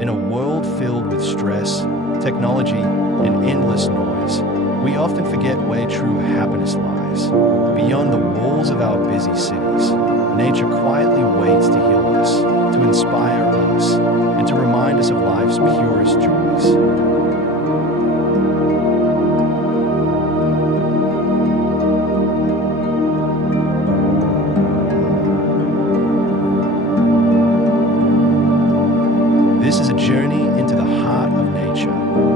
In a world filled with stress, technology, and endless noise, we often forget where true happiness lies. Beyond the walls of our busy cities, nature quietly waits to heal us, to inspire us, and to remind us of life's purest joys. This is a journey into the heart of nature,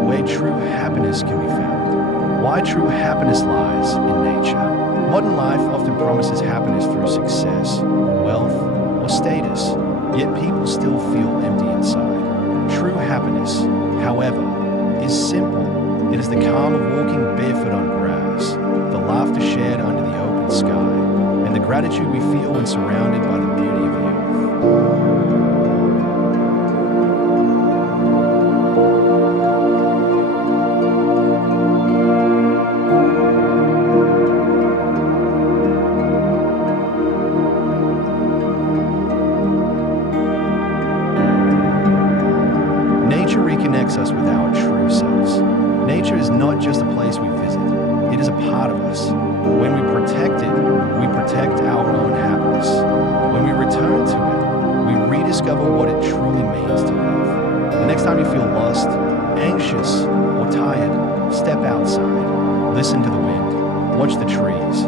where true happiness can be found. Why true happiness lies in nature. Modern life often promises happiness through success, wealth, or status, yet people still feel empty inside. True happiness, however, is simple. It is the calm of walking barefoot on grass, the laughter shared under the open sky, and the gratitude we feel when surrounded by the beauty of the earth. Nature reconnects us with our true selves. Nature is not just a place we visit, it is a part of us. When we protect it, we protect our own happiness. When we return to it, we rediscover what it truly means to live. The next time you feel lost, anxious, or tired, step outside. Listen to the wind, watch the trees,